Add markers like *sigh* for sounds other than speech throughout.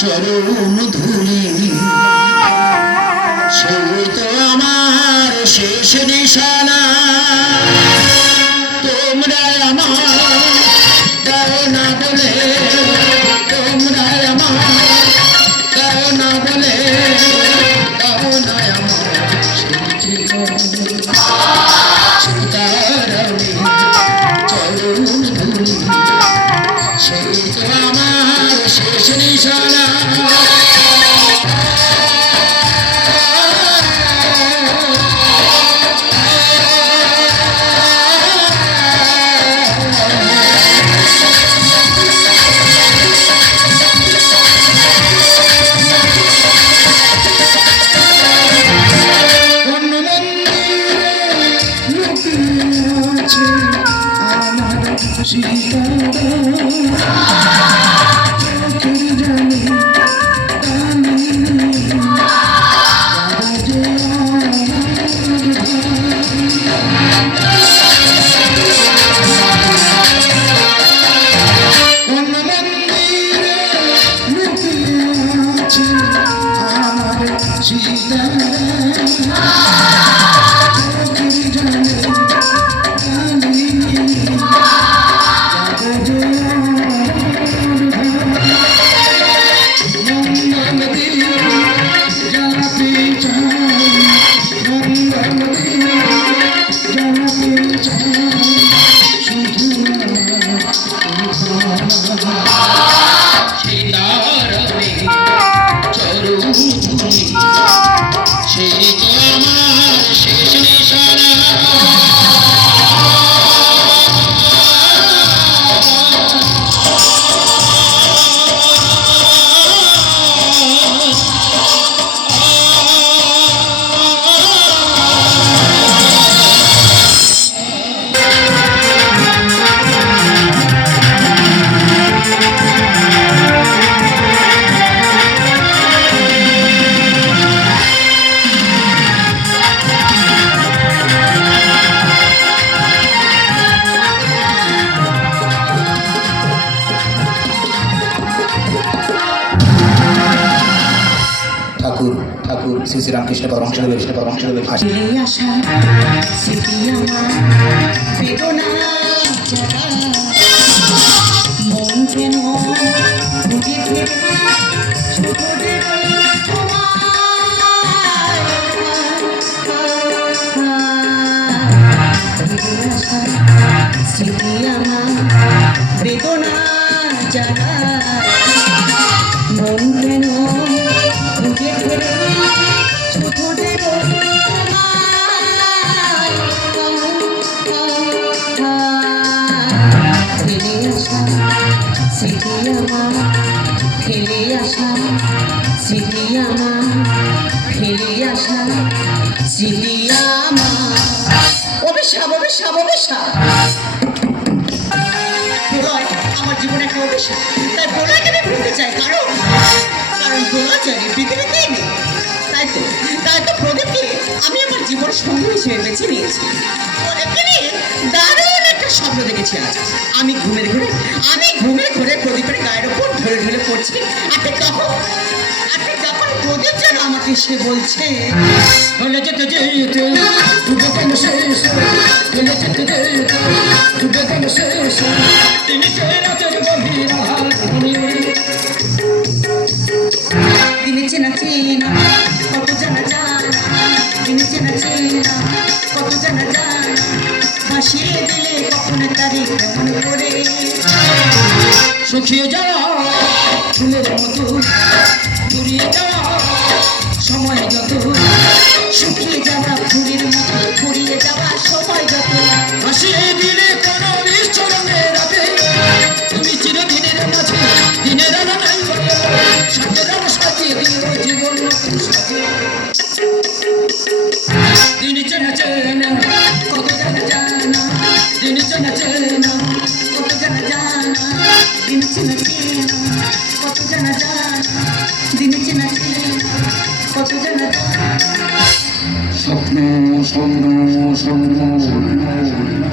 চরণ ধুলি সেই তো আমার শেষ নিশানা। নিশানা রামকৃষ্ণ পরমহংসদেব কৃষ্ণ পরমহংসদেব আশীর্বাদ ফিরে আসা স্মৃতি আমার বেদনা স্মৃতি আমার ফিরে আসা স্মৃতি আমার ফিরে আসা স্মৃতি আমার অভিশাপ অভিশাপ। অভিশাপ আমার জীবনে একটা অভিশাপ। তাই প্রলয়কে আমি ভুলতে চাই, কারণ কারণ প্রলয় জানি পৃথিবীতেই নেই। তাই তো তাই তো প্রদীপকে আমি আমার জীবন সঙ্গী হিসেবে বেছে নিয়েছি। প্রদীপকে স্বপ্ন দেখেছি আজ। আমি ঘুমের ঘুরে, আমি ঘুমের ঘুরে প্রদীপের গায়ের ওপর ধরে ঢলে পড়ছি। আর ঠিক তখন আর ঠিক তখন প্রদীপ যেন আমাকে সে বলছে, বলে যেতে যেতে ডুবে কেন শেষ? বলে যেতে যেতে ডুবে কেন শেষ? তিনি কখন কেমন করে শুকিয়ে যাওয়া ফুলের মতো ফুরিয়ে যাওয়া জানা দিন চেনা চেনা কত জানা স্বপ্ন স্বপ্ন স্বপ্ন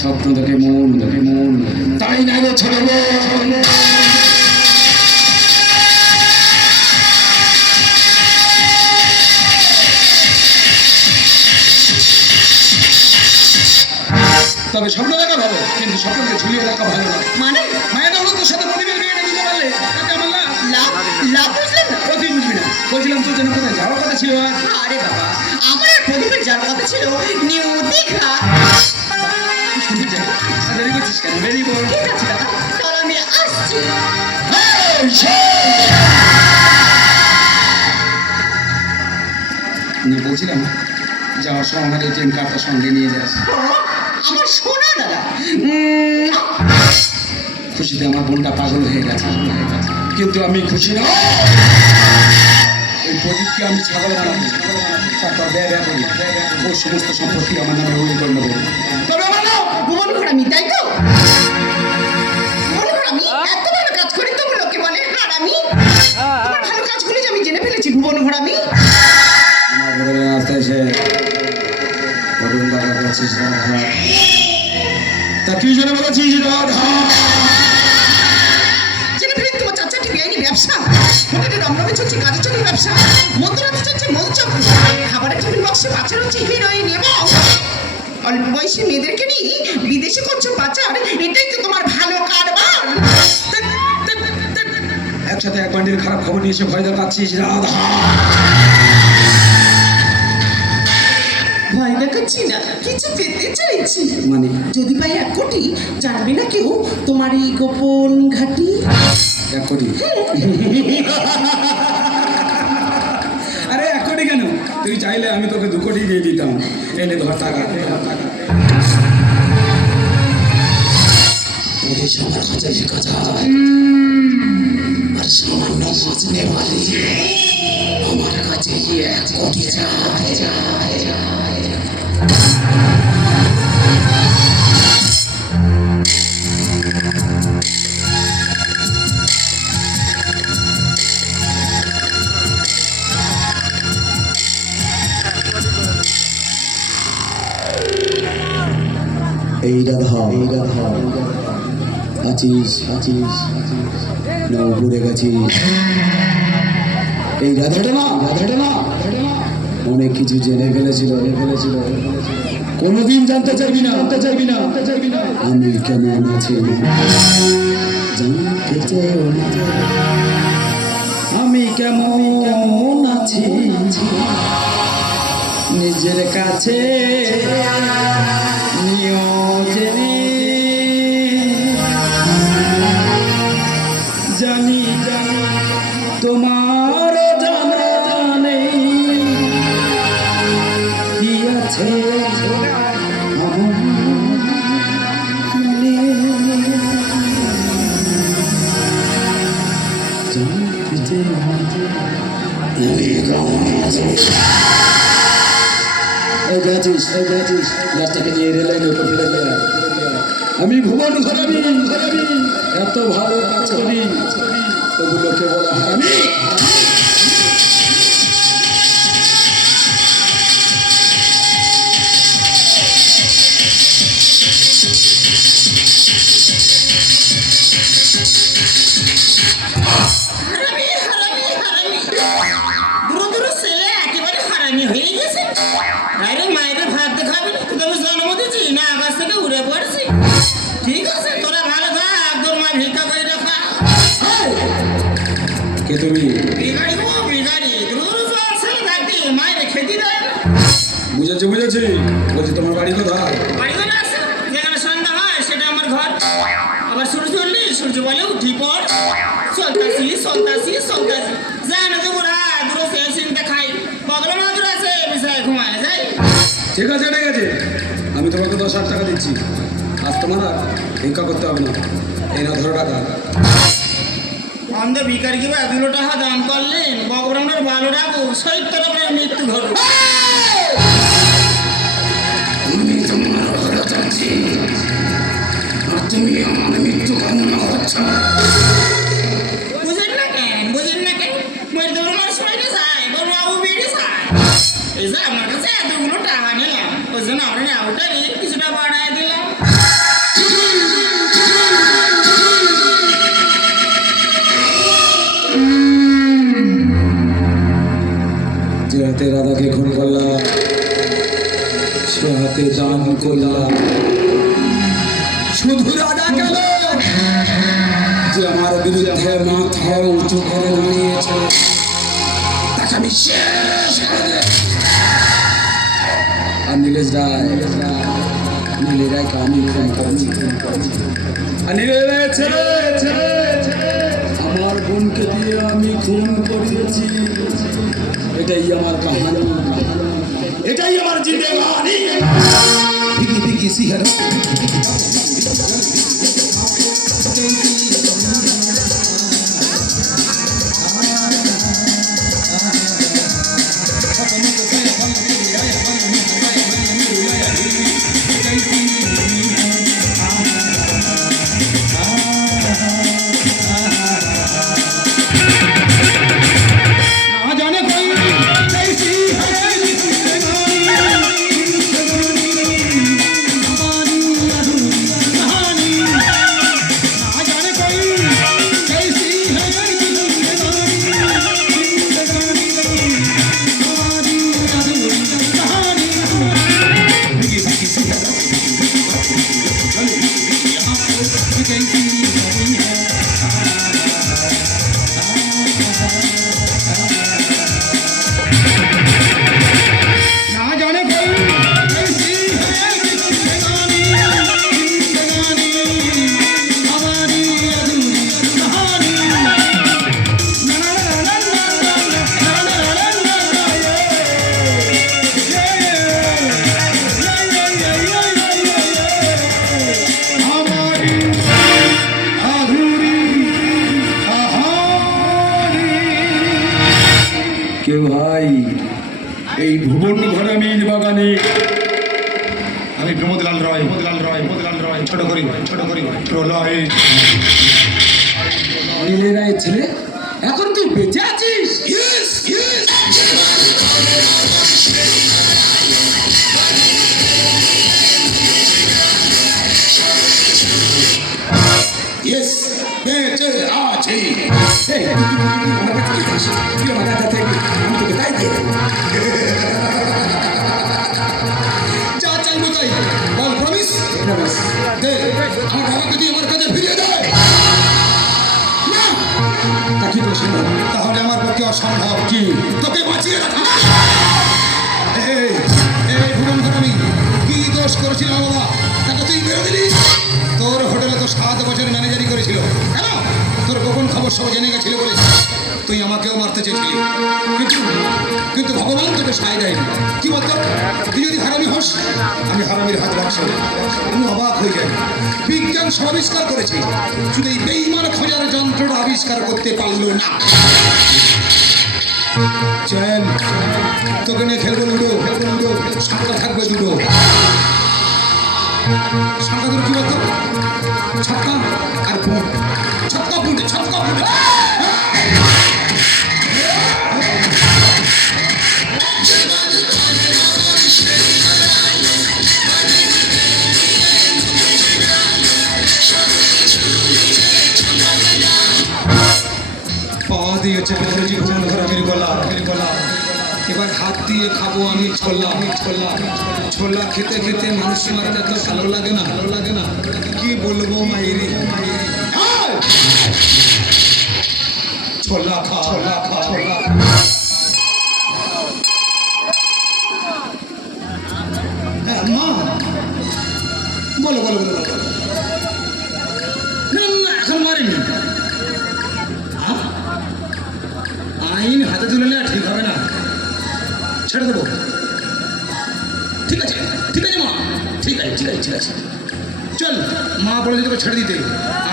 স্বপ্ন দেখে মন দেখে মন। তাই না গো ছোট ছিল। আরে বাবা আমার প্রদীপের যার কথা ছিল? নিউ দীঘা। দেরি করছিস কেন? বেরিয়ে পড় ঠিক আছে দাদা তাহলে আমি আসছি। বলছিলাম যাওয়ার সময় আমার এটিএম কার্ডটা সঙ্গে নিয়ে যাস। আমার সোনা দাদা। খুশিতে আমার বোনটা পাগল হয়ে গেছে। কিন্তু আমি খুশি না প্রদীপকে আমি ছাগল বানাবো তারপর ব্যয় ব্যয় করি। ওর সমস্ত সম্পত্তি আমার নামে উইল করে নেব। তবে আমার নাম ভুবন তাই তো? ভুবন এত ভালো কাজ করি তবু লোকে বলে হারামি। তোমার ভালো কাজগুলি আমি জেনে ফেলেছি ভুবন ঘরামি আমার ঘরে আসতে এসে বদল দেখা করছিস রাধা তা কি জন্য বলেছিস রাধা? হোটেলে রমরমে চলছে গাড়ি চুরির ব্যবসা মধ্যরাতে চলছে মৌচক খাবারের টিফিন বক্সে বাচ্চার হচ্ছে হিরোইন এবং অল্প বয়সী মেয়েদেরকে নিয়ে বিদেশে করছ পাচার এটাই তো তোমার ভালো কারবার। একসাথে এক বান্ডিল খারাপ খবর নিয়ে এসে ভয় দেখাচ্ছিস রাধা। ভয় দেখাচ্ছি না কিছু পেতে চাইছি। মানে? যদি পাই এক কোটি জানবে না কেউ তোমার এই গোপন ঘাটি? এক কোটি *laughs* আরে এক কোটি কেন? তুই চাইলে আমি তোকে দু কোটি দিয়ে দিতাম। এনে ধর টাকা ধর টাকা। আমার কাছে যায় আর সামান্য মাছ নেওয়ালি আমার কাছে এক কোটি চায় এই রাধা এই রাধা আছিস? আছিস না, উপরে গেছিস। এই রাধাটা না রাধাটা না। অনেক কিছু জেনে ফেলেছিল। জেনে ফেলেছিল কোনোদিন জানতে চাইবি না। জানতে চাইবি না জানতে চাইবি না আমি কেমন আছি? জানতে চাইও না। আমি কেমন আছি? নিজের কাছে নিয়োজনে গেছিস এই নিয়ে রেলাই নৌকো ফেলে আমি ভুবন ঘরামি এত ভালো কাজ করি। ওগুলোকে বলা হয় হারামি। না আকাশ থেকে উড়ে পড়ছি আজ তোমার আর ভিক্ষা করতে হবে না। এই না ধরো টাকা। অন্ধ ভিকার কি বা দুটো টাকা দান করলেন? বগরমের ভালো রাখো সৈত্যর আপনার মৃত্যু ঘটবে আমি তোমার ভালো চাচ্ছি। আর তুমি আমার মৃত্যু কামনা করছ। বুঝেন না কেন? বুঝেন না কেন? মই দৌড় মার সময় যায় বড় বাবু বেড়ে যায় এই যে আপনার কাছে এতগুলো টাকা নিলাম ওই জন্য আমরা আউটারে কিছুটা বাড়ায় দিলাম। কেন যে আমার বিরুদ্ধে মাথা উঁচু করে দাঁড়িয়েছে তাকে আমি আর নীলেশ রায় আর রায় আমার বোনকে দিয়ে আমি খুন করিয়েছি। এটাই আমার কাহানি। এটাই আমার জিন্দেগানি easy. কে ভাই এই ভুবন ঘরে মিল বাগানে। আমি প্রমোদলাল রয় প্রমোদলাল রয় প্রমোদলাল রয়। ছোট করি ছোট করি। প্রলয়। নীলে রায়ের ছেলে? এখন তুই বেঁচে আছিস? বেঁচে আছি। কি বলতো? আমি হারামির হাত অবাক হয়ে যাই বিজ্ঞান সব আবিষ্কার করেছে। শুধু এই বেইমান খোঁজার যন্ত্রটা আবিষ্কার করতে পারল না। চল তোকে নিয়ে খেলব লুডো খেলব লুডো থাকবে দুটো। কি বলতো? ছক্কা আর পুট। ছক্কা পা দিয়ে চেপে ধরেছি ভুবন ঘর আমির গলা এবার হাত দিয়ে খাব আমি ছোলা আমি ছোলা। ছোলা খেতে খেতে মানুষ মারতে এত ভালো লাগে না, ভালো লাগে না। কি বলব মাইরি! ছোলা খা ছোলা মা বলো বলো বলো। না, এখন মারিনি? আইন হাতে তুলে নেওয়া ঠিক হবে না। ছেড়ে দেবো। ঠিক আছে ঠিক আছে মা। ঠিক আছে ঠিক আছে ঠিক আছে। চল মা বলে তোকে ছেড়ে দিতে।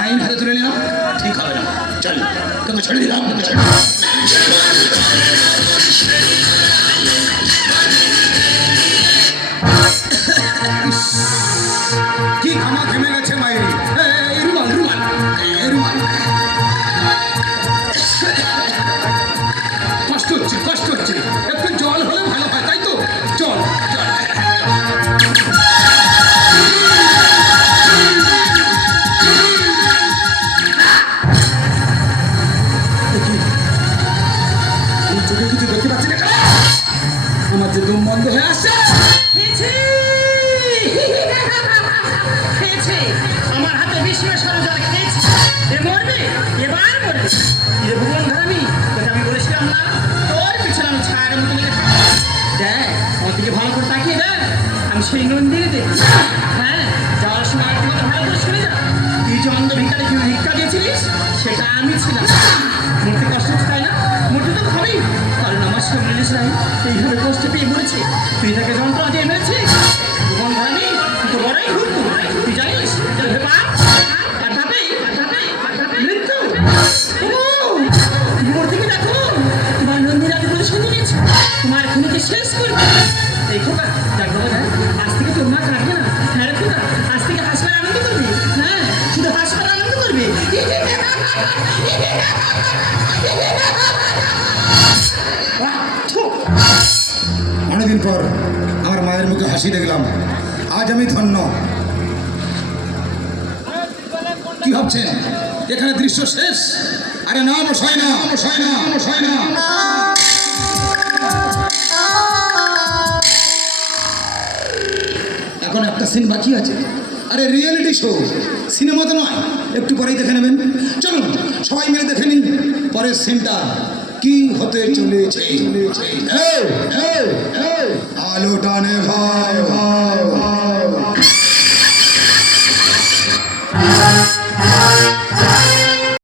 আইন হাতে তুলে নেওয়া ঠিক হবে না। চল তোকে ছেড়ে দিলাম তোকে ছেড়ে কি ঘামা ঘেমে গেছে এই রুমাল রুমাল রুমাল। আমার হাতে বিশ্বের সরঞ্জাল খেয়েছি, এ মরবে, এবার মরবে। ইরে ভুবন ধরামি তোকে আমি বলেছিলাম না, তোর পিছনে আমি ছায়ার মতো দেখ। আমার দিকে ভালো করে তাকিয়ে দেখ, আমি সেই নন্দিনী দেখছি আজ আমি ধন্য। কি ভাবছেন? এখানে দৃশ্য শেষ? আরে না বসায় না বসায় না বসায় না। এখন একটা সিন বাকি আছে। আরে রিয়েলিটি শো সিনেমা তো নয় একটু পরেই দেখে নেবেন। চলুন সবাই মিলে দেখে নিন পরের সিনটা কি হতে চলেছে? আলো টানে ভাই ভাই ভাই।